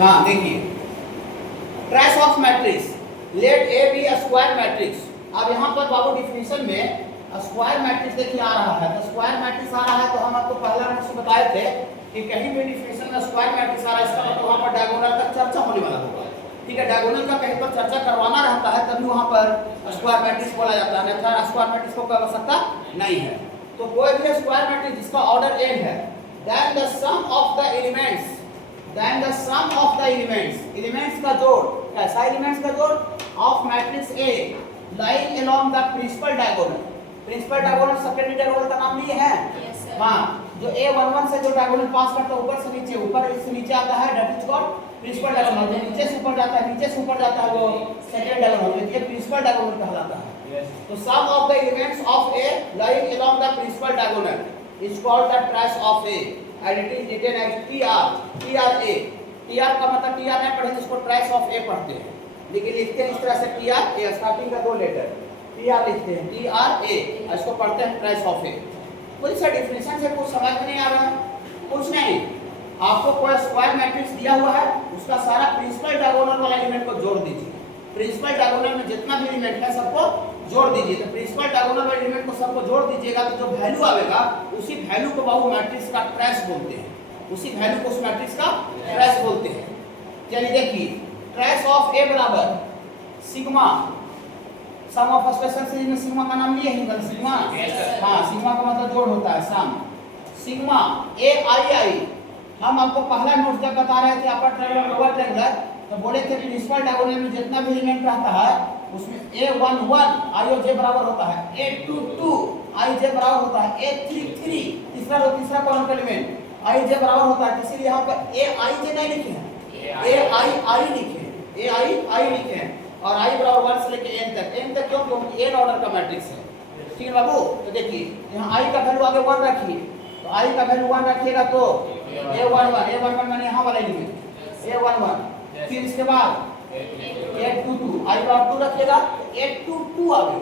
हाँ देखिए, trace of matrix, let a be a square matrix. अब यहाँ पर बाबू डिफिनेशन में स्क्वायर मैट्रिक्स देखिए आ रहा है, तो स्क्वायर मैट्रिक्स आ रहा है तो हम आपको पहला नोट्स बताए थे कि कहीं भी डिफिनेशन में स्क्वायर मैट्रिक्स आ रहा है इसका मतलब वहाँ पर डायगोनल का चर्चा होने वाला होगा। ठीक है, डायगोनल का कहीं पर चर्चा करवाना रहता है तभी वहाँ पर स्क्वायर मैट्रिक्स बोला जाता है, अन्यथा स्क्वायर मैट्रिक्स को कोई आवश्यकता नहीं है। तो कोई भी स्क्वायर मैट्रिक्स जिसका ऑर्डर n है, then the sum of the elements, then the sum of the elements का जोड़, कैसा एलिमेंट्स का जोड़ of matrix A lying along the principal diagonal। Principal diagonal secondary diagonal का नाम लिए है। हाँ, जो A11 से जो डायगोनल पास करता है ऊपर से नीचे, ऊपर से नीचे आता है that is called principal diagonal, जो नीचे से ऊपर जाता है, नीचे से ऊपर जाता है वो सेकेंडरी डायगोनल, ये प्रिंसिपल डायगोनल कहलाता है। तो sum of the elements of A lying along the principal diagonal is called the trace of A and it is written as TR, TRA। TR का मतलब TR नहीं पढ़े जिसको trace of A पढ़ते हैं, लेकिन लिखते हैं इस तरह से TRA, स्टार्टिंग का दो लेटर TR लिखते हैं TRA, इसको पढ़ते हैं trace of A। कोई सा डेफिनेशन से कुछ समझ में नहीं आ रहा है, कुछ नहीं, आपको कोई स्क्वायर मैट्रिक्स दिया हुआ है, उसका सारा प्रिंसिपल डायगोनल वाला एलिमेंट को जोड़ दीजिए। प्रिंसिपल डायगोनल में जितना भी एलिमेंट है सबको जोड़ दीजिए। तो प्रिंसिपल डायगोनल वाले एलिमेंट को सबको जोड़ दीजिएगा तो जो वैल्यू आएगा उसी वैल्यू को बाबू मैट्रिक्स का ट्रेस बोलते हैं, उसी वैल्यू को उस मैट्रिक्स का ट्रेस बोलते हैं। चलिए देखिए, ट्रेस ऑफ ए बराबर sigma, sum of special series में सिग्मा का नाम लिए हैं सिग्मा। हाँ, सिग्मा का मतलब जोड़ होता है, सम सिग्मा ए आई आई। हम आपको पहला नोट जब बता रहे थे अपर ट्रायंगल लोअर ट्रायंगल, तो बोले थे प्रिंसिपल डायगोनल में जितना भी एलिमेंट रहता है उसमें A11 IJ बराबर होता है, A22 IJ बराबर होता है, A33 तीसरा कॉलम का एलिमेंट IJ बराबर होता है। इसीलिए यहाँ पर AIJ नहीं लिखे हैं, AI लिखे हैं, AI लिखे हैं, और I बराबर 1 से लेके n तक क्यों? क्योंकि n ऑर्डर का मैट्रिक्स है। ठीक है बाबू, तो देखिए यहाँ I का वैल्यू आगे 1 रखिए, तो I का वैल्यू 1 रखिएगा तो A11 माने यहाँ वाला एलिमेंट A11, फिर इसके बाद A22 I बराबर 2 रखिएगा, A22 आ गया।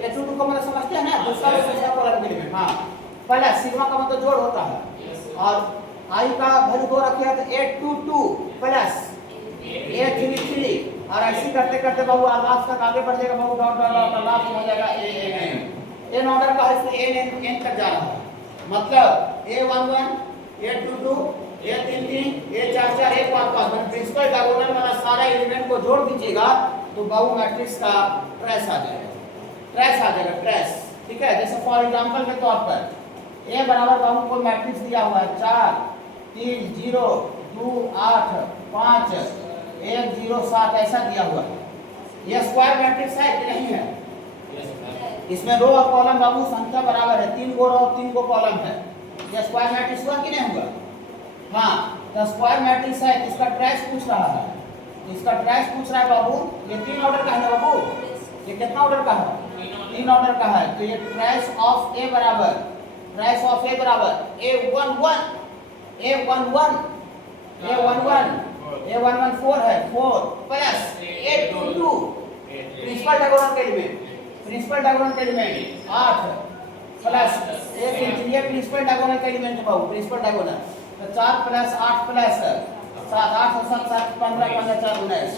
A22 का मतलब समझते हैं ना, दूसरा कॉलम का एलिमेंट। हाँ, पहला सिग्मा का मतलब जोड़ होता है, और I का वैल्यू 2 रखिएगा तो A22 प्लस A33, और ऐसे करते करते बाबू लास्ट तक आगे बढ़ जाएगा बाबू, डॉट डॉट डॉट लास्ट हो जाएगा n ऑर्डर का है, इसलिए n तक जा रहा है। मतलब A11 A22 A33 A44 A55 principal diagonal वाला सारा एलिमेंट को जोड़ दीजिएगा तो बाबू मैट्रिक्स का ट्रेस आ जाएगा, ट्रेस। ठीक है, जैसे फॉर एग्जांपल के तौर पर A बराबर बाबू को मैट्रिक्स दिया हुआ है 4 3 0 2 8 5 1 0 7 ऐसा दिया हुआ है। यह स्क्वायर मैट्रिक्स है कि नहीं है? इसमें रो और कॉलम बाबू संख्या बराबर है, 3 गो रो और 3 गो कॉलम है। यह स्क्वायर मैट्रिक्स हुआ कि नहीं हुआ? हाँ, तो स्क्वायर मैट्रिक्स है, इसका ट्रेस पूछ रहा है, इसका ट्रेस पूछ रहा है बाबू। ये 3 ऑर्डर का है बाबू, ये कितना ऑर्डर का है? 3 ऑर्डर का है। तो ये ट्रेस ऑफ ए बराबर A11 4 है, 4 प्लस A22 प्रिंसिपल डायगोनल का एलिमेंट 8 प्लस A33 प्रिंसिपल डायगोनल का एलिमेंट है बाबू, प्रिंसिपल डायगोनल। तो 4 प्लस 8 प्लस 7 8 और 7 7 15 15 4 19।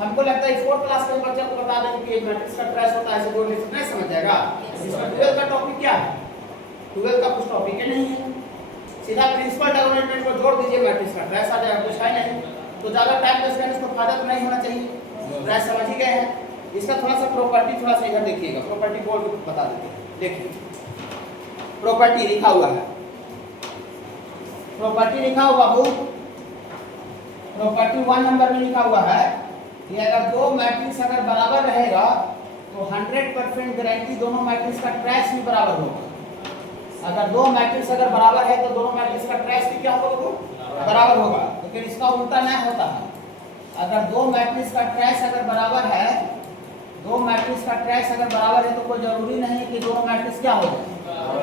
हमको लगता है 4th क्लास के बच्चे को बता दें कि मैट्रिक्स का ट्रेस होता है, ऐसे बोलने से नहीं समझ जाएगा। इसका 12th का टॉपिक क्या है? 12th का कुछ टॉपिक ही नहीं है, सीधा प्रिंसिपल डायगोनल एलिमेंट को जोड़ दीजिए, मैट्रिक्स का ट्रेस आ जाएगा, कुछ है नहीं। तो ज़्यादा टाइम वेस्ट करने इसको फायदा तो नहीं होना चाहिए। ट्रेस समझ ही गए हैं। इसका थोड़ा सा प्रॉपर्टी थोड़ा सा इधर देखिएगा, प्रॉपर्टी बोर्ड को बता देते हैं। देखिए प्रॉपर्टी लिखा हुआ है, प्रॉपर्टी लिखा हुआ बाबू, प्रॉपर्टी 1 नंबर में लिखा हुआ है कि अगर दो मैट्रिक्स अगर बराबर रहेगा तो 100% गारंटी दोनों मैट्रिक्स का ट्रेस भी बराबर होगा। अगर दो मैट्रिक्स अगर बराबर है तो दोनों मैट्रिक्स का ट्रेस भी क्या होगा? बराबर होगा। लेकिन इसका उल्टा नहीं होता है। अगर दो मैट्रिक्स का ट्रेस अगर बराबर है, दो मैट्रिक्स का ट्रेस अगर बराबर है तो कोई जरूरी नहीं कि दोनों मैट्रिक्स क्या हो जाए?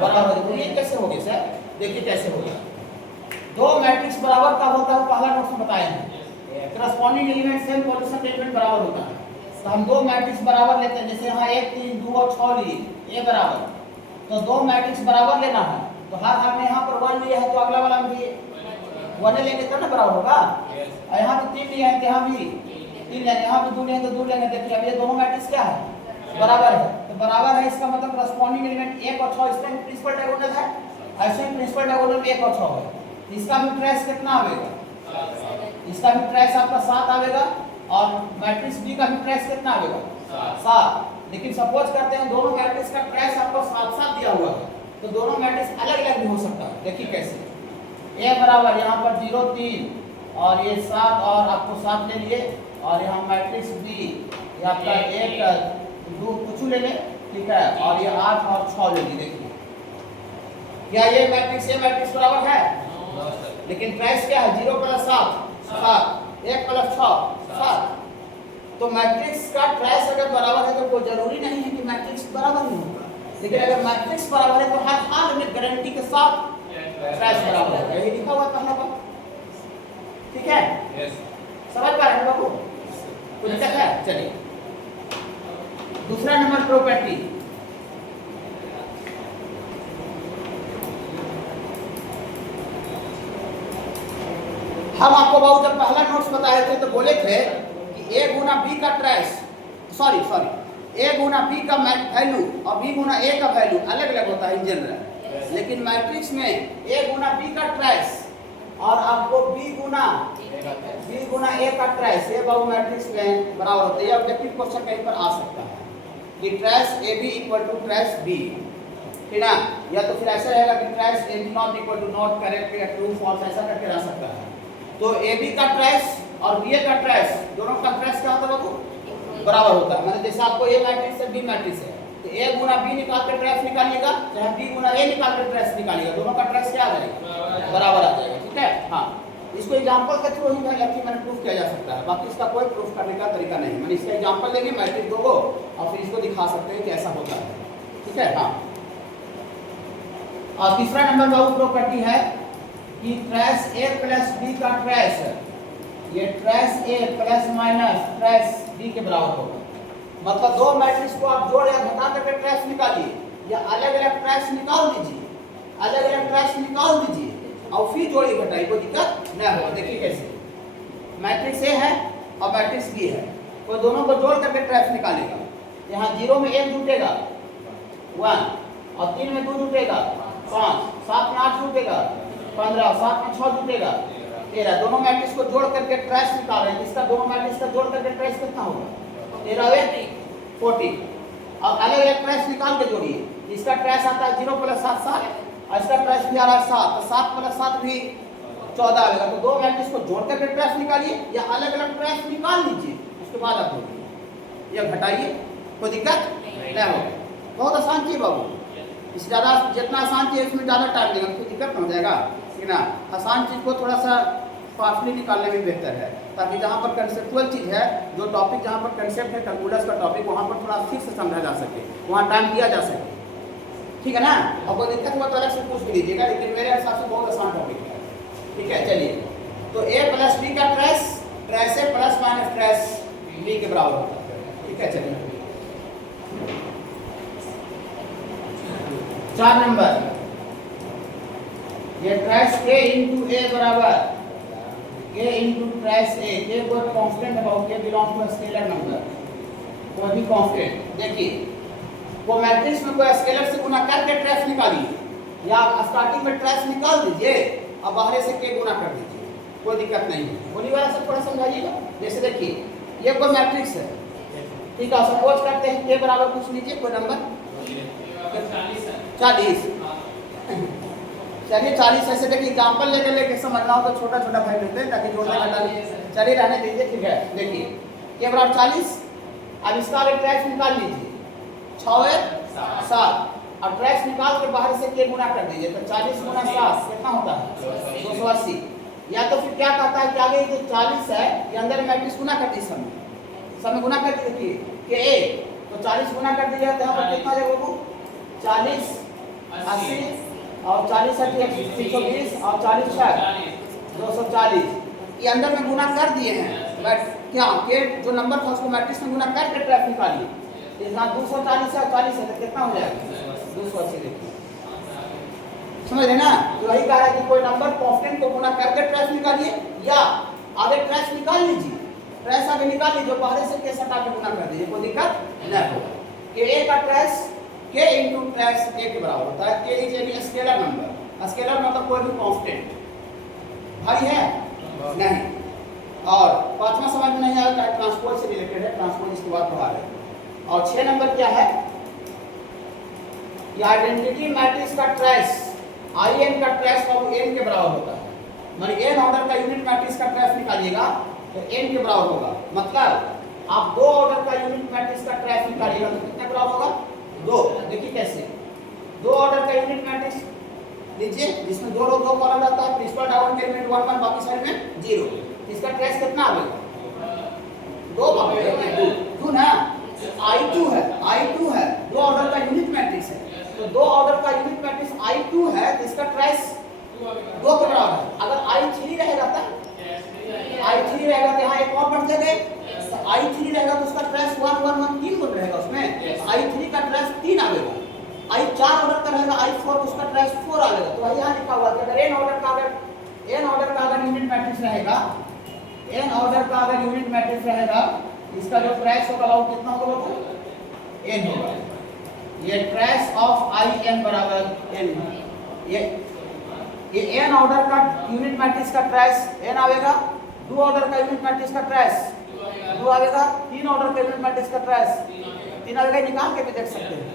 बराबर हो। ये कैसे होगी सर? देखिए कैसे होगा। दो मैट्रिक्स बराबर कब होता है? पहला नोट्स में बताए हैं, corresponding element same position element बराबर होता है। तो हम दो मैट्रिक्स बराबर लेते हैं, जैसे यहाँ 1 3 2 और 6 लिए, ये बराबर, तो दो मैट्रिक्स बराबर लेना है। तो हर हमने यहाँ पर 1 लिया है तो अगला वाला भी 1 लेंगे तब ना बराबर होगा। और यहाँ पे 3 लिए हैं, यहाँ भी 3 लेंगे, यहाँ भी 2 लेंगे तो 2 लेंगे। देखिए अब ये दोनों मैट्रिक्स क्या है, बराबर है। तो बराबर है इसका मतलब करस्पॉन्डिंग एलिमेंट 1 और 6 इसका प्रिंसिपल डायगोनल है, ऐसे ही प्रिंसिपल डायगोनल 1 और 6 है। इसका भी ट्रेस कितना आएगा, इसका भी ट्रेस आपका 7 आएगा और मैट्रिक्स बी का भी ट्रेस कितना आएगा 7। लेकिन सपोज करते हैं दोनों मैट्रिक्स का ट्रेस आपको 7 दिया हुआ है, तो दोनों मैट्रिक्स अलग अलग भी हो सकता है। देखिए कैसे, ए बराबर यहाँ पर 0 3 और ये 7 और आपको 7 ले लिए, और यहाँ मैट्रिक्स बी ये आपका 1 2 कुछ ले ले, ठीक है, और ये 8 और 6 ले ली। देखिए क्या ये मैट्रिक्स बराबर है, लेकिन ट्रेस क्या है 0 + 7 7, 1 + 6 7। तो मैट्रिक्स का ट्रेस अगर बराबर है तो कोई जरूरी नहीं है कि मैट्रिक्स बराबर ही होगा, लेकिन अगर मैट्रिक्स बराबर है तो हर हाल में गारंटी के साथ ट्रेस बराबर होगा। यही लिखा हुआ पहला बार, ठीक है, समझ पा रहे हैं बाबू, कोई दिक्कत है? चलिए दूसरा नंबर प्रॉपर्टी, हम आपको बाबू जब पहला नोट्स बताए थे तो बोले थे कि a गुना b का trace, sorry a Guna b का वैल्यू और b गुना a का वैल्यू अलग अलग होता है इन जनरल, लेकिन मैट्रिक्स में a गुना b का ट्रेस और आपको b गुना a का ट्रेस, ये बाबू मैट्रिक्स में बराबर होता है। ये ऑब्जेक्टिव क्वेश्चन कहीं पर आ सकता है कि ट्रेस ab = ट्रेस b, ठीक ना, या तो फिर ऐसा रहेगा कि trace ab not equal to not, correct या ट्रू फॉल्स, ऐसा करके रह सकता है। तो AB का ट्रेस और BA का ट्रेस दोनों का ट्रेस क्या होता है बाबू, बराबर होता है। मतलब जैसे आपको A मैट्रिक्स है B मैट्रिक्स है, तो A गुना B निकाल के ट्रेस निकालिएगा, चाहे B गुना A निकाल के ट्रेस निकालिएगा, दोनों का ट्रेस क्या आ जाएगा, बराबर आ जाएगा, ठीक है। हाँ, इसको एग्जांपल के थ्रू ही मैंने प्रूफ किया जा सकता है, बाकी इसका कोई प्रूफ करने का तरीका नहीं। मैंने इसका एग्जांपल लेंगे मैट्रिक्स दो को और फिर इसको दिखा सकते हैं कि ऐसा होता है, ठीक है। हाँ, और तीसरा नंबर बाबू प्रॉपर्टी है कि ट्रेस A + B का ट्रेस, ये trace A plus minus trace B के बराबर होगा। मतलब दो मैट्रिक्स को आप जोड़ या घटा करके ट्रेस निकालिए, या अलग अलग ट्रेस निकाल दीजिए, अलग अलग ट्रेस निकाल दीजिए और फिर जोड़िए घटाइए, कोई दिक्कत नहीं होगा। देखिए कैसे, मैट्रिक्स A है और मैट्रिक्स B है, तो दोनों को जोड़ करके ट्रेस निकालेगा। यहाँ 0 में 1 जुटेगा 1, और 3 में 2 जुटेगा 5, 7 में 8 जुटेगा 15, 7 में 6 जुटेगा 13। दोनों मैट्रिक्स को जोड़ करके ट्रेस निकाल रहे हैं, इसका दोनों मैट्रिक्स का जोड़ करके ट्रेस कितना होगा 13 40। अब अलग अलग ट्रेस निकाल के जोड़िए, इसका ट्रेस आता है 0 + 7 7, और इसका ट्रेस भी आ रहा है 7, तो 7 + 7 भी 14 आएगा। तो दो मैट्रिक्स को जोड़ करके ट्रेस निकालिए या अलग अलग ट्रेस निकाल लीजिए, उसके बाद आप जोड़िए या घटाइए, कोई दिक्कत नहीं होगा। बहुत आसान चीज बाबू, इस ज़्यादा जितना आसान चीज़ उसमें ज़्यादा टाइम देगा, कोई दिक्कत हो जाएगा, ठीक ना। आसान चीज़ को थोड़ा सा फास्टली निकालने में बेहतर है, ताकि जहाँ पर कंसेप्चुअल चीज़ है, जो टॉपिक जहाँ पर कंसेप्ट है कैलकुलस का टॉपिक, वहाँ पर थोड़ा ठीक से समझा जा सके, वहाँ टाइम दिया जा सके, ठीक है ना। और कोई दिक्कत हुआ तो अलग से पूछ भी लीजिएगा, लेकिन मेरे हिसाब से बहुत आसान टॉपिक है, ठीक है। चलिए, तो A + B का trace A plus minus trace B के बराबर होता है, ठीक है। चलिए 4 नंबर, ये ट्रेस K × A बराबर K × ट्रेस A, K कोई कांस्टेंट है, K belongs to scalar number, कोई भी कांस्टेंट। देखिए, वो मैट्रिक्स में कोई स्केलर से गुना करके ट्रेस निकालिए, या स्टार्टिंग में ट्रेस निकाल दीजिए और बाहर से K गुना कर दीजिए, कोई दिक्कत नहीं है। बोली वाला सब थोड़ा समझाइएगा। जैसे देखिए, ये कोई मैट्रिक्स है, ठीक है, सपोज करते हैं K बराबर पूछ लीजिए कोई नंबर 40। चलिए 40 ऐसे देखिए, एग्जाम्पल लेके समझना हो तो छोटा छोटा भाई लेते हैं, ताकि जोड़ने घटाने, चलिए रहने दीजिए, ठीक है। देखिए K बराबर 40, अब इसका अगर ट्रेस निकाल लीजिए 6 1 7, अब ट्रेस निकाल के बाहर से K गुना कर दीजिए, तो 40 × 7 कितना होता है 280। या तो फिर क्या कहता है कि आगे जो 40 है ये अंदर मैट्रिक्स गुना कर दीजिए, सब में गुना कर दीजिए कि A, तो 40 गुना कर दीजिए तो यहाँ पर कितना आ जाएगा 40 80 और 40 120 और 40 240, ये अंदर में गुना कर दिए हैं। बट क्या के जो नंबर था उसको मैट्रिक्स में गुना करके ट्रेस निकालिए, यहाँ 240 है 40 है तो कितना हो जाएगा 280। देखिए समझ रहे ना, तो वही कह रहा है कि कोई नंबर कांस्टेंट को गुना करके ट्रेस निकालिए, या आगे ट्रेस निकाल लीजिए, ट्रेस आगे निकाल लीजिए, पहले से केस हटा के गुना कर दीजिए, कोई दिक्कत नहीं होगा। कि ए का ट्रेस के इंटू ट्रेस ए के बराबर होता है। के is any scalar number, scalar मतलब कोई भी कांस्टेंट, भारी है नहीं। और पांचवा समझ में नहीं आया, ट्रांसपोज से रिलेटेड है, ट्रांसपोज इसके बाद पढ़ा रहे हैं। और 6 नंबर क्या है, ये आइडेंटिटी मैट्रिक्स का ट्रेस आई एन का ट्रेस और एन के बराबर होता है। माने एन ऑर्डर का यूनिट मैट्रिक्स का ट्रेस निकालिएगा तो एन के बराबर होगा। मतलब आप 2 ऑर्डर का यूनिट मैट्रिक्स का ट्रेस निकालिएगा तो कितने बराबर होगा, 2। देखिए कैसे, 2 ऑर्डर का यूनिट मैट्रिक्स लीजिए जिसमें 2 रो 2 कॉलम रहता है, प्रिंसिपल डायगोनल एलिमेंट 1 1, बाकी साइड में 0। इसका ट्रेस कितना आएगा, 2 ना, I2 है, I2 है, 2 ऑर्डर का यूनिट मैट्रिक्स है, तो 2 ऑर्डर का यूनिट मैट्रिक्स I2 है तो इसका ट्रेस 2 के बराबर है। अगर I3 रहेगा तो I3 रहेगा तो यहाँ एक और बढ़ जाएगा, तो I3 रहेगा तो उसका ट्रेस 1 1 1 3 गुना रहेगा उसमें, I3 का ट्रेस 3 आएगा। I4 ऑर्डर का रहेगा I4 तो उसका ट्रेस 4 आएगा। तो वही यहाँ लिखा हुआ है कि अगर n ऑर्डर का अगर यूनिट मैट्रिक्स रहेगा, n ऑर्डर का अगर यूनिट मैट्रिक्स रहेगा, इसका जो ट्रेस होगा वो कितना होगा, n होगा। ये ट्रेस ऑफ I n बराबर n, ये n ऑर्डर का यूनिट मैट्रिक्स का ट्रेस n आएगा, 2 ऑर्डर का यूनिट मैट्रिक्स का ट्रेस 2 आएगा, 3 ऑर्डर का यूनिट मैट्रिक्स का ट्रेस 3 आएगा। निकाल के भी देख सकते हैं,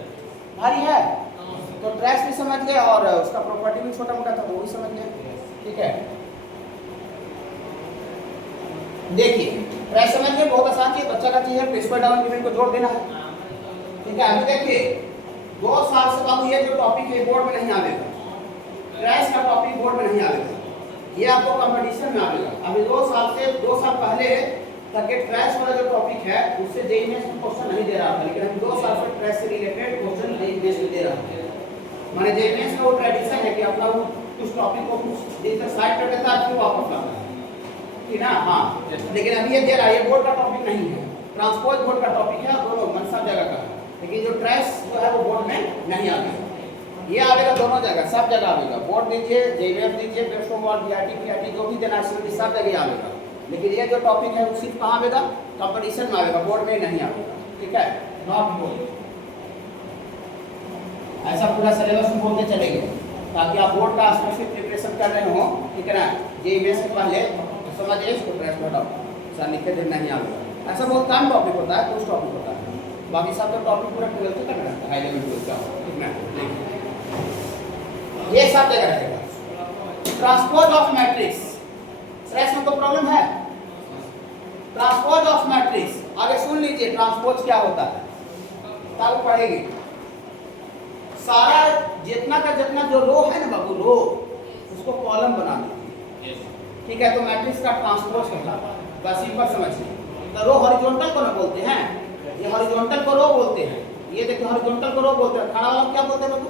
भारी है तो ट्रेस भी समझ गए और उसका प्रॉपर्टी भी छोटा मोटा था वो भी समझ गए, ठीक है। देखिए ट्रेस समझ गए, बहुत आसान है, बच्चा का चीज है, प्रिंसिपल डायगोनल एलिमेंट को जोड़ देना है, ठीक है। अभी देखिए 2 साल से बाबू ये जो टॉपिक है बोर्ड में नहीं आएगा, ट्रेस का टॉपिक बोर्ड में नहीं आएगा, ये आपको कंपटीशन में आएगा। अभी 2 साल पहले तक के ट्रेस वाला जो टॉपिक है उससे जेईई में क्वेश्चन नहीं दे रहा था, लेकिन हम 2 साल से ट्रेस से रिलेटेड क्वेश्चन जेईई में दे रहा है। माने जेईई में का वो ट्रेडिशन है कि अपना वो कुछ टॉपिक को कुछ दिन तक साइड कर देता है फिर वापस लाता है, ठीक ना। हाँ, लेकिन अभी ये दे रहा है, ये बोर्ड का टॉपिक नहीं है, ट्रांसपोज बोर्ड का टॉपिक है, दोनों मन सब जगह का, लेकिन जो ट्रेस जो है वो बोर्ड में नहीं आएगा। ये आएगा दोनों जगह, सब जगह आएगा, बोर्ड दीजिए, जेईई दीजिए, प्लेटफॉर्म और बीआरटी जो भी देना है सब जगह आएगा, लेकिन ये जो टॉपिक है वो सिर्फ कहाँ आएगा, कंपटीशन में आएगा, बोर्ड में नहीं आएगा, ठीक है। नॉट बोर्ड, ऐसा पूरा सिलेबस में बोलते चलेंगे ताकि आप बोर्ड का स्पेसिफिक प्रिपरेशन कर रहे हो, ठीक है ना। जेईई से पहले तो समझिए इसको ट्रेस हटाओ, सर लिखे दिन नहीं आएगा, ऐसा बहुत कम टॉपिक होता है, कुछ टॉपिक होता है, बाकी सब तो टॉपिक पूरा 12th तक रहता है, हाई लेवल 12th का, ठीक ना। ये सब जगह रहेगा। ट्रांसपोज ऑफ मैट्रिक्स, ट्रेस में तो प्रॉब्लम है, ट्रांसपोज ऑफ मैट्रिक्स आगे सुन लीजिए, ट्रांसपोज क्या होता है तब पढ़ेंगे। सारा जितना का जितना जो रो है ना बाबू, रो उसको कॉलम बना दीजिए, ठीक है। तो मैट्रिक्स का ट्रांसपोज कहलाता है, बस सिंपल समझिए। तो रो हॉरिजॉन्टल को ना बोलते हैं, ये हॉरिजॉन्टल को रो बोलते हैं, ये देखिए हॉरिजॉन्टल को रो बोलते हैं, खड़ा वाला क्या बोलते हैं बाबू,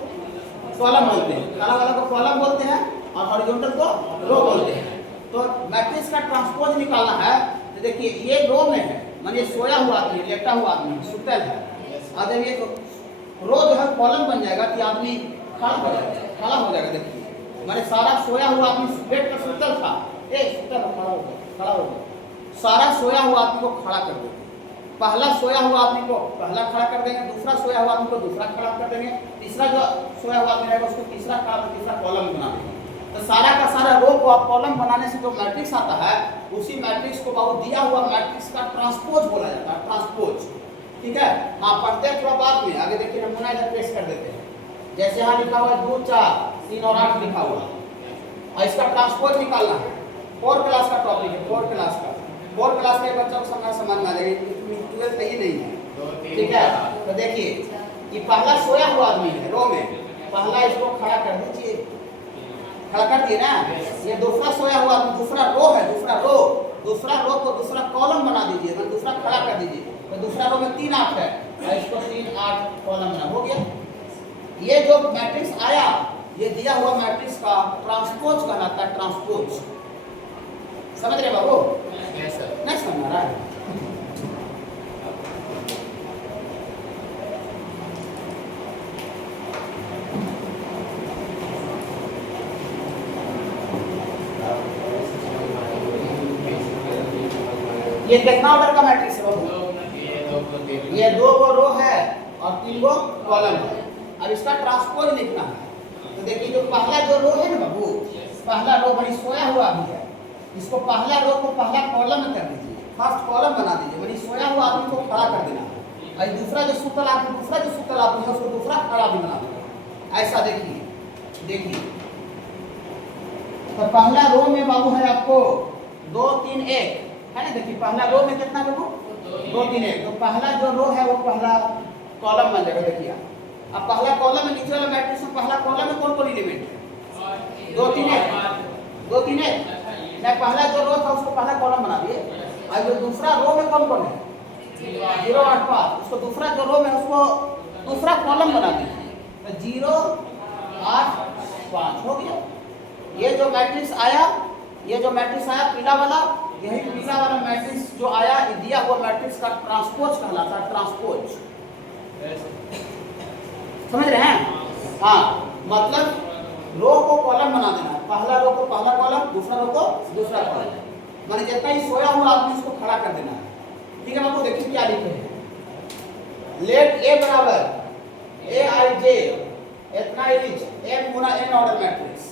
कॉलम बोलते हैं, खड़ा वाला को कॉलम बोलते हैं और हॉरिजॉन्टल को रो बोलते हैं। तो मैट्रिक्स का ट्रांसपोज निकालना है तो देखिए ये रो में है, माने सोया हुआ आदमी, लेटा हुआ आदमी, सुतल है, और जब ये रो जो है कॉलम बन जाएगा कि आदमी खड़ा हो जाएगा, खड़ा हो जाएगा। देखिए माने सारा सोया हुआ आदमी बेड पर सुतल था, सुतल खड़ा हो गया, खड़ा हो गया, सारा सोया हुआ आदमी को खड़ा कर देंगे, पहला सोया हुआ आदमी को पहला खड़ा कर देंगे, दूसरा सोया हुआ आदमी को दूसरा खड़ा कर देंगे, तीसरा जो सोया हुआ आदमी रहेगा उसको तीसरा खड़ा, तीसरा कॉलम बना देंगे। तो सारा का सारा रो को आप कॉलम बनाने से जो मैट्रिक्स आता है उसी मैट्रिक्स को बाबू दिया हुआ मैट्रिक्स का ट्रांसपोज बोला जाता है, ट्रांसपोज, ठीक है। हाँ पढ़ते हैं थोड़ा बाद में, आगे देखिए नमूना इधर पेश कर देते हैं। जैसे यहाँ लिखा हुआ है 2 4 3 और 8 लिखा हुआ है, और इसका ट्रांसपोज निकालना है। 4 क्लास का टॉपिक है, 4 क्लास का, 4 क्लास के बच्चों को समझ में आ जाएगा, 12th ही नहीं है, ठीक है। तो देखिए ये पहला सोया हुआ आदमी है रो में, पहला इसको खड़ा कर दीजिए, खड़ा कर दिए ना। ये दूसरा सोया हुआ आदमी, दूसरा रो है, दूसरा रो को दूसरा कॉलम बना दीजिए, मतलब दूसरा खड़ा कर दीजिए। तो दूसरा रो में 3 8 है, और इसको 3 8 कॉलम बना, हो गया। ये जो मैट्रिक्स आया, ये दिया हुआ मैट्रिक्स का ट्रांसपोज कहलाता है, ट्रांसपोज। समझ रहे बाबू? नहीं समझ रहा है? ये कितना ऑर्डर का मैट्रिक्स है बाबू? ये 2 गो रो है और 3 गो कॉलम है। अब इसका ट्रांसपोज लिखना है। तो देखिए जो पहला जो रो है ना बाबू, पहला रो बड़ी सोया हुआ भी है, इसको पहला रो को पहला कॉलम में कर दीजिए, फर्स्ट कॉलम बना दीजिए, बड़ी सोया हुआ आदमी को खड़ा कर देना है। और दूसरा जो सुतल आदमी है उसको दूसरा खड़ा भी बना देना। ऐसा देखिए तो पहला रो में बाबू है आपको 2 3 1 है ना। देखिए पहला रो में कितना बाबू? 2 3 1। तो पहला जो रो है वो पहला कॉलम बन जाएगा। देखिए अब पहला कॉलम में नीचे वाला मैट्रिक्स में पहला कॉलम में कौन एलिमेंट है? 2 3 1 2 3 1। मैं पहला जो रो था उसको पहला कॉलम बना दिए। और जो दूसरा रो में कौन है? 0 8 5। उसको दूसरा जो रो में उसको दूसरा कॉलम बना दीजिए। तो 0 8 5 हो गया। ये जो मैट्रिक्स आया पीला वाला, यही पीला वाला मैट्रिक्स जो आया दिया हुआ मैट्रिक्स का ट्रांसपोज कहलाता है। ट्रांसपोज समझ रहे हैं? हाँ, मतलब रो को कॉलम बना देना, पहला रो को पहला कॉलम, दूसरा रो को दूसरा कॉलम, माने जितना ही सोया हुआ आदमी उसको खड़ा कर देना है। ठीक है बाबू, देखिए क्या लिखे हैं। लेट ए बराबर ए आई जे इतना इज n गुना n order matrix,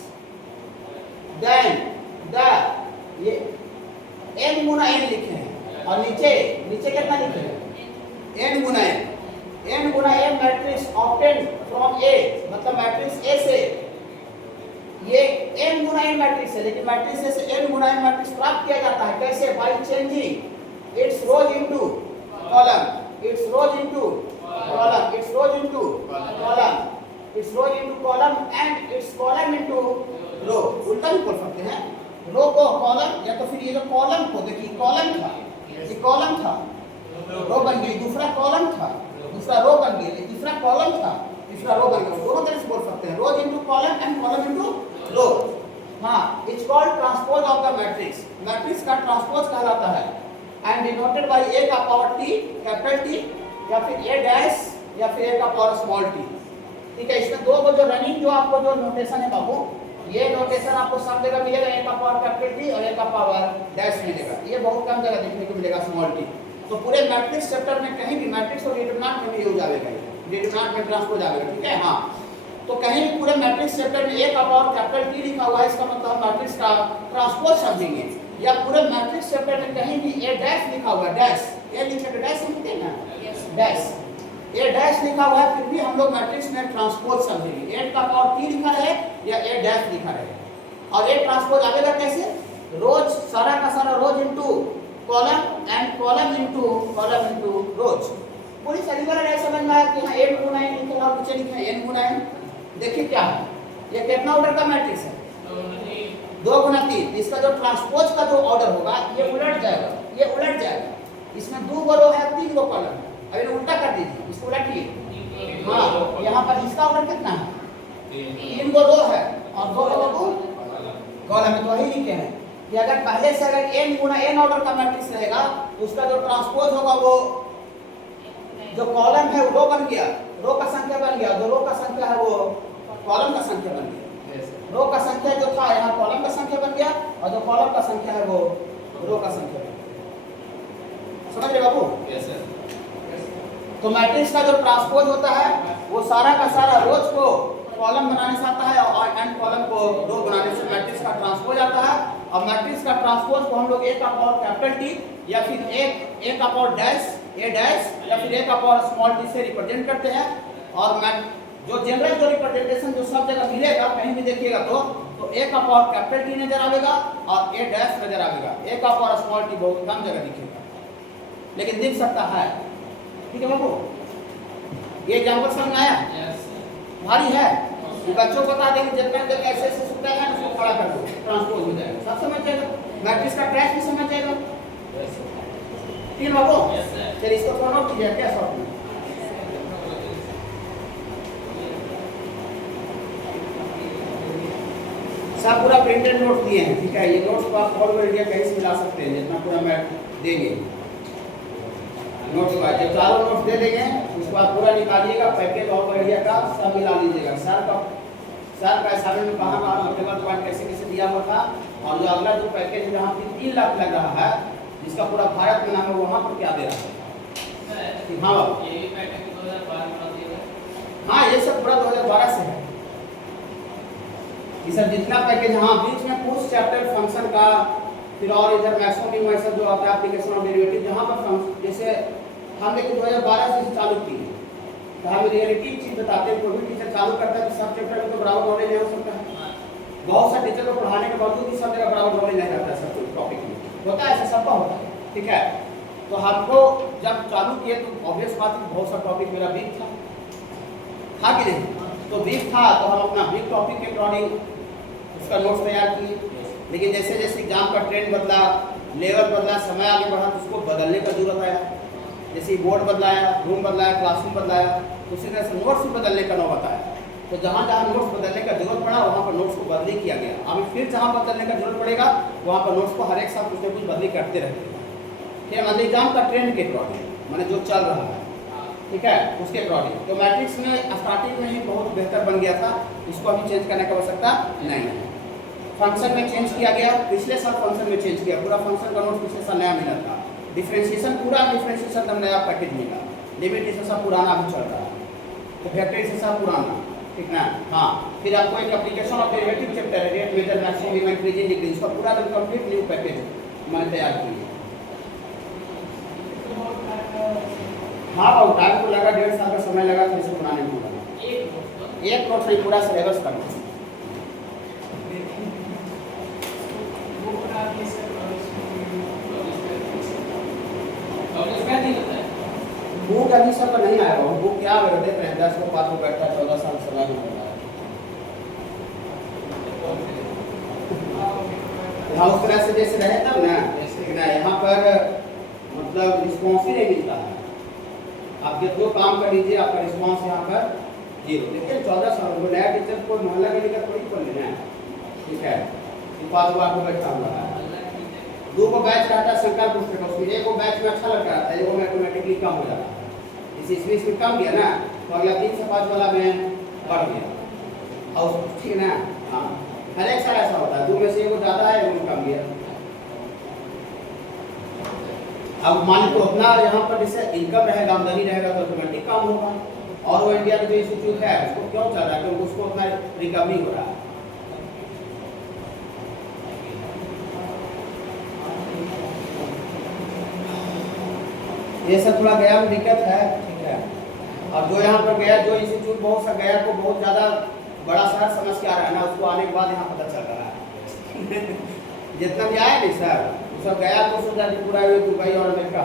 then the ये n गुना n लिखे हैं और नीचे कितना लिखे हैं? n गुना n matrix obtain from A, मतलब मैट्रिक्स A से ये n गुना n मैट्रिक्स है, लेकिन मैट्रिक्स A से n गुना n मैट्रिक्स प्राप्त किया जाता है। कैसे? By changing its rows into columns, its rows into columns, its rows into columns, its rows into column and its column into row. उल्टा भी बोल सकते हैं, रो को कॉलम, या तो फिर ये जो कॉलम को देखिए कॉलम था, ये कॉलम था, रो बन गई, दूसरा कॉलम था, दूसरा रो बन गया, तीसरा कॉलम था, तीसरा रो बन गया। दोनों तरह से बोल सकते हैं, rows into column and column into row. हाँ, it's called transpose of the matrix, matrix का ट्रांसपोज कहलाता है। एंड डिनोटेड बाय a का पावर t, कैपिटल T, या फिर a डैश, या फिर a का पावर स्मॉल t। ठीक है, इसमें दो जो रनिंग जो आपको जो नोटेशन है बाबू, ये नोटेशन आपको सब जगह मिलेगा, a का पावर कैपिटल T और a का पावर डैश मिलेगा। ये बहुत कम जगह देखने को मिलेगा स्मॉल t। तो पूरे मैट्रिक्स चैप्टर में कहीं भी मैट्रिक्स और डिटरमिनेंट में भी यूज आएगा, डिटरमिनेंट में ट्रांसपोज आएगा। ठीक है, हाँ, तो कहीं भी पूरे मैट्रिक्स चैप्टर में a का पावर कैपिटल T लिखा हुआ है, इसका मतलब हम मैट्रिक्स का ट्रांसपोज समझेंगे। या पूरे मैट्रिक्स चैप्टर में कहीं भी a डैश लिखा हुआ है, डैश a लिखे तो डैश लिखते हैं ना, डैश a डैश लिखा हुआ है, फिर भी हम लोग मैट्रिक्स में ट्रांसपोज समझेंगे। a का पावर t लिखा रहे या a डैश लिखा रहे, और a ट्रांसपोज आएगा कैसे? रोज, सारा का सारा रोज into column and column into रोज। पूरी सलीवर है, समझ में आया कि हां n गुना n लिखे और नीचे लिखे n गुना n। देखिए क्या है, ये कितना ऑर्डर का मैट्रिक्स है? 2 गुना 3। इसका जो ट्रांसपोज का जो ऑर्डर होगा ये उलट जाएगा, इसमें 2 गो रो है, 3 गो कॉलम है। अब इन्हें उल्टा कर दीजिए, इसको उलटिए। हाँ, यहाँ पर इसका ऑर्डर कितना है? 3 गो रो है और 2 गो कॉलम है। तो वही लिखे हैं कि अगर पहले से अगर n गुना n ऑर्डर का मैट्रिक्स रहेगा, उसका जो ट्रांसपोज होगा वो जो कॉलम है वो रो बन गया, रो का संख्या बन गया, जो रो का संख्या है वो कॉलम का संख्या बन गया। रो का संख्या जो था यहाँ कॉलम का संख्या बन गया, और जो कॉलम का संख्या है वो रो का संख्या बन गया। समझ रहे बाबू? Yes sir. तो मैट्रिक्स का जो ट्रांसपोज होता है वो सारा का सारा रोज को कॉलम बनाने से आता है और एंड कॉलम को रो बनाने से मैट्रिक्स का ट्रांसपोज आता है। और मैट्रिक्स का ट्रांसपोज को हम लोग a का पावर कैपिटल T या फिर a का पावर डैश, a डैश, या फिर a का पावर स्मॉल t से रिप्रेजेंट करते हैं। और जो जनरल जो रिप्रेजेंटेशन जो सब जगह मिलेगा, कहीं भी देखिएगा तो a का पावर कैपिटल T नजर आएगा और a डैश नजर आएगा, a का पावर स्मॉल t बहुत कम जगह दिखेगा, लेकिन दिख सकता है। ठीक है बाबू, ये एग्जांपल समझ में आया? भारी है, बच्चों को बता देंगे जितना देर ऐसे सूत्र है उसको खड़ा कर दो, ट्रांसपोज हो जाएगा, सब समझ जाएगा, मैट्रिक्स का ट्रेस भी समझ जाएगा। ठीक है बाबू, चलिए इसको थोड़ा नोट कीजिए क्या शॉर्ट में। सब पूरा प्रिंटेड नोट दिए हैं। ठीक है, ये नोट्स को आप ऑल ओवर इंडिया कहीं से मिला सकते हैं, जितना पूरा मैं देंगे नोट्स का, जब चारों नोट्स दे देंगे उसको आप पूरा निकालिएगा, पैकेज ऑल ओवर इंडिया का सब मिला लीजिएगा। सर का असाइनमेंट में कहाँ मल्टीपल पॉइंट कैसे कैसे दिया हुआ था, और जो अगला जो पैकेज है जहाँ 3 लाख लग रहा है, इसका पूरा भारत में नाम है, वहाँ पर क्या दे रहा है? हाँ हाँ, ये सब पूरा 2012 से है। ये सब जितना पैकेज, हाँ बीच में पोस्ट चैप्टर फंक्शन का, फिर और इधर मैक्सिमम सब जो आता है एप्लीकेशन ऑफ डेरिवेटिव, जहाँ पर जैसे हम लेकिन 2012 से चालू किए, तो हम रियलिटी चीज बताते हैं। कोई भी टीचर चालू करता है तो सब चैप्टर में तो बराबर नॉलेज नहीं हो सकता है। बहुत सारे टीचर को पढ़ाने के बावजूद भी सब जगह बराबर नॉलेज नहीं रहता है, सब कुछ टॉपिक में होता है, ऐसा सबका होता है, ठीक है। तो हमको जब चालू किए तो ऑब्वियस बात है बहुत सा टॉपिक मेरा वीक था कि नहीं? तो वीक था तो हम अपना वीक टॉपिक के अकॉर्डिंग उसका नोट्स तैयार किए। लेकिन जैसे जैसे एग्जाम का ट्रेंड बदला, लेवल बदला, समय आगे बढ़ा, तो उसको बदलने का जरूरत आया। जैसे बोर्ड बदलाया, रूम बदलाया, क्लासरूम बदलाया, तो उसी तरह से नोट्स भी बदलने का नौबत आया। तो जहाँ जहाँ नोट्स बदलने का जरूरत पड़ा वहाँ पर नोट्स को बदली किया गया। अभी फिर जहाँ बदलने का जरूरत पड़ेगा वहाँ पर नोट्स को हर एक साल कुछ न कुछ बदली करते रहते हैं। ठीक है, मतलब एग्जाम का ट्रेंड के अकॉर्डिंग, मैंने जो चल रहा है, ठीक है, उसके अकॉर्डिंग। तो मैट्रिक्स में स्टार्टिंग में ही बहुत बेहतर बन गया था, इसको अभी चेंज करने की आवश्यकता नहीं है। फंक्शन में चेंज किया गया, पिछले साल फंक्शन में चेंज किया, पूरा फंक्शन का नोट पिछले साल नया मिला था। डिफरेंशिएशन, पूरा डिफरेंशिएशन एकदम नया पैकेज मिला। लिमिट सब पुराना भी चल रहा है, तो वेक्टर सब पुराना, ठीक ना। हाँ, फिर आपको एक एप्लीकेशन ऑफ डेरिवेटिव चैप्टर है, rate method maximum limit region degree, इसका पूरा एकदम कंप्लीट न्यू पैकेज मैंने तैयार किया। हाँ बाबू, टाइम को लगा, 1.5 साल का समय लगा फिर इसको बनाने में। एक नोट से पूरा सिलेबस करना। बुक अभी सब का नहीं आया हुआ, बुक क्या अगर देख रहे हैं 10 को 5 को बैठता है, 14 साल समय में होता है। यहाँ उस तरह से जैसे रहे तब ना, जैसे ना यहाँ पर मतलब रिस्पॉन्स ही नहीं मिलता है। आप जितना काम कर लीजिए, आपका रिस्पॉन्स यहाँ पर जीरो। देखिए 14 साल को नया टीचर को मोहल्ला के लेकर थोड़ी पढ़ लेना है, ठीक है। 5 बार को बैठा हुआ है, 2 को बैच रहता है संकल्प पुस्तक, उसमें एक को बैच में अच्छा लगता है, वो ऑटोमेटिकली कम हो जाता है। इसी इसमें कम गया ना, तो अगला 3 से 5 वाला में बढ़ गया, और ठीक है ना। हाँ, हर एक साल ऐसा होता है, 2 में से 1 ज़्यादा है, 1 कम गया। अब मान लो अपना यहाँ पर जैसे इनकम रहेगा, आमदनी रहेगा, तो ऑटोमेटिक कम होगा। और वो इंडिया का जो इंस्टीट्यूट है उसको क्यों चल रहा है? क्योंकि उसको अपना रिकवरी हो रहा है। ये सब थोड़ा गया में दिक्कत है, ठीक है। और जो यहाँ पर गया, जो इंस्टीट्यूट बहुत सा गया को बहुत ज़्यादा बड़ा शहर समझ के आ रहा है ना, उसको आने के बाद यहाँ पता चल रहा है। जितना भी आया नहीं सर, वो सब गया तो सोचा कि पूरा ये दुबई और अमेरिका,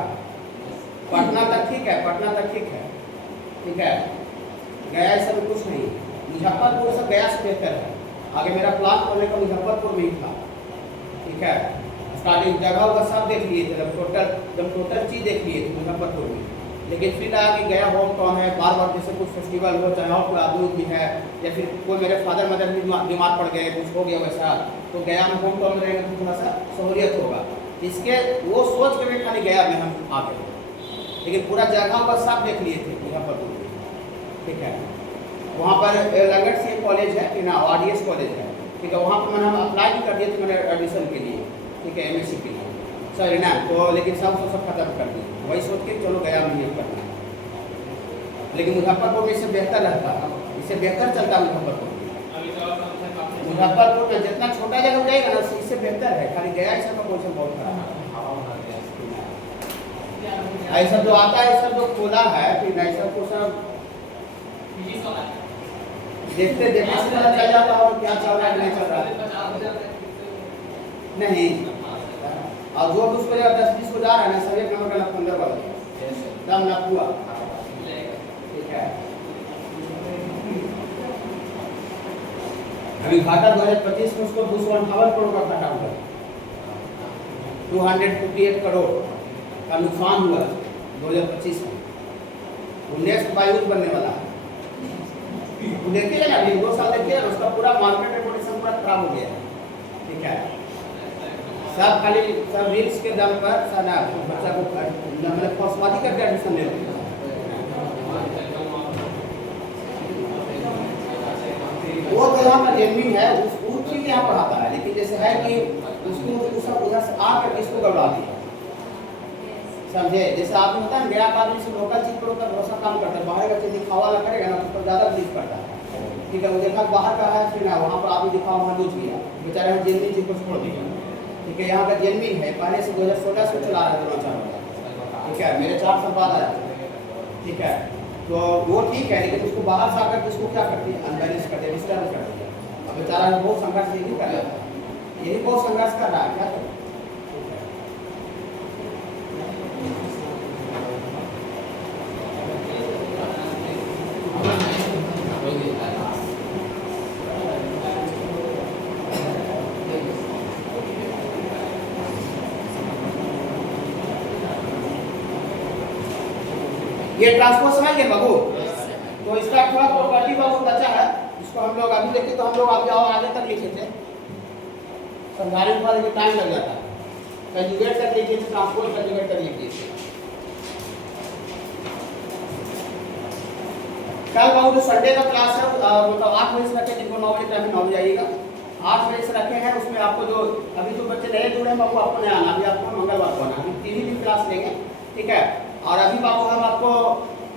पटना तक ठीक है, पटना तक ठीक है, ठीक है। गया सब कुछ नहीं, मुजफ्फरपुर सब गया से बेहतर है। आगे मेरा प्लान खोलने का मुजफ्फरपुर में ही था, ठीक है। स्टार्टिंग जगह वगह सब देख लिए थे, जब टोटल चीज़ देख लिए थे मुजफ्फरपुर में। लेकिन फिर आगे गया होम टाउन है, बार बार जैसे कुछ फेस्टिवल हो, चाहे और कोई आदमी भी है, या फिर कोई मेरे फादर मदर भी बीमार पड़ गए, कुछ हो गया वैसा, तो गया में होम टाउन में रहेगा तो थोड़ा सा सहूलियत होगा। इसके वो सोच के भी खाली गया में हम आ गए, लेकिन पूरा जगह पर सब देख लिए थे मुजफ्फरपुर में, ठीक है। वहाँ पर लगट से कॉलेज है कि ना, RDS कॉलेज है, ठीक है। वहाँ पर मैंने हम अप्लाई भी कर दिए थे मैंने एडमिशन के लिए, ठीक है, MSc के लिए, सॉरी ना। तो लेकिन सब खत्म कर दिए, वही सोच के चलो गया नहीं करना। लेकिन मुजफ्फरपुर में इससे बेहतर रहता है, इससे बेहतर चलता है मुजफ्फरपुर में। मुजफ्फरपुर में जितना छोटा जगह हो जाएगा ना, इससे बेहतर है। खाली गया इसका पोजीशन बहुत खराब है। ऐसा जो आता है, सब जो खोला है, फिर नहीं सबको सब देखते देखते से पता चल जाता है क्या चल रहा है नहीं चल रहा है। नहीं, और जो उसको 10-20 को जा रहा है ना, सब एक नंबर का 15 वाला दम ना हुआ, ठीक है। अभी घाटा 2025 में उसको 258 करोड़ का घाटा हुआ, 258 करोड़ का नुकसान हुआ 2025 में। नेक्स्ट बायूज बनने वाला है, देखिए ना, अभी 2 साल देखिए, उसका पूरा मार्केट रेपुटेशन पूरा खराब हो गया है, ठीक है। सब खाली सब रील्स के दम पर सारा बच्चा को मतलब फौसवादी करके एडमिशन ले लेते हैं। वो तो यहाँ पर जेनविन है, उस चीज़ यहाँ पढ़ाता है, लेकिन जैसे है कि उसको सब उधर से आकर इसको गड़बड़ा दिया, समझे? जैसे आपने होता है गया आदमी से लोकल चीज पर ऊपर भरोसा काम करता है, बाहर का चीज दिखावा वाला करेगा ना तो ज़्यादा बिलीव करता है। ठीक है, वो देखा बाहर का है फिर ना वहाँ पर आदमी दिखावा वहाँ लूज गया, बेचारे हम जेलमी चीज को छोड़ दिया। ठीक है, यहाँ का जेलमी है पहले से 2016 से चला रहा है दोनों। ठीक है, मेरे 4 साल बाद आया। ठीक है, तो वो ठीक है, लेकिन उसको बाहर से आकर उसको क्या करती है, अनबैलेंस करते हैं, डिस्टर्ब करते हैं। अब बेचारा बहुत संघर्ष यही कर रहा है, यही बहुत संघर्ष कर रहा है, क्या करें? ये ट्रांसपोज समझ गए बाबू? तो इसका थोड़ा प्रॉपर्टी बहुत अच्छा है, इसको हम लोग अभी देखें तो हम लोग अभी और आगे तक लिखे थे, समझाने में थोड़ा टाइम लग जाता है। कंजुगेट तक लिखे थे, ट्रांसपोज कंजुगेट तक लिख दिए थे। कल बाबू जो संडे का क्लास है मतलब 8 बजे से रखे, जिनको 9 बजे टाइम 9 बजे आइएगा, 8 बजे से रखे हैं। उसमें आपको जो अभी जो बच्चे नए जुड़े हैं बाबू आपको नहीं आना, अभी आपको मंगलवार को आना, अभी 3 ही दिन क्लास लेंगे। ठीक है, और अभी बाबू हम आपको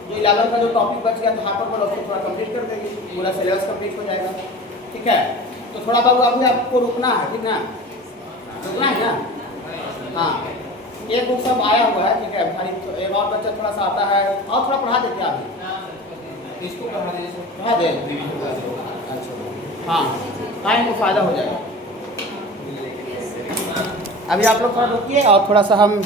जो 11 का जो टॉपिक बच गया था हार्पर पर उसको थोड़ा कंप्लीट कर देंगे, पूरा सिलेबस कंप्लीट हो जाएगा। ठीक है, तो थोड़ा बाबू अभी आपको रुकना है, ठीक है, रुकना है ना? हाँ, एक बुक सब आया हुआ है। ठीक है, खाली एक और बच्चा थोड़ा सा आता है और थोड़ा पढ़ा देते हैं अभी, इसको पढ़ा दे। अच्छा, हाँ, टाइम को फ़ायदा हो जाएगा। अभी आप लोग थोड़ा रुकिए और थोड़ा सा हम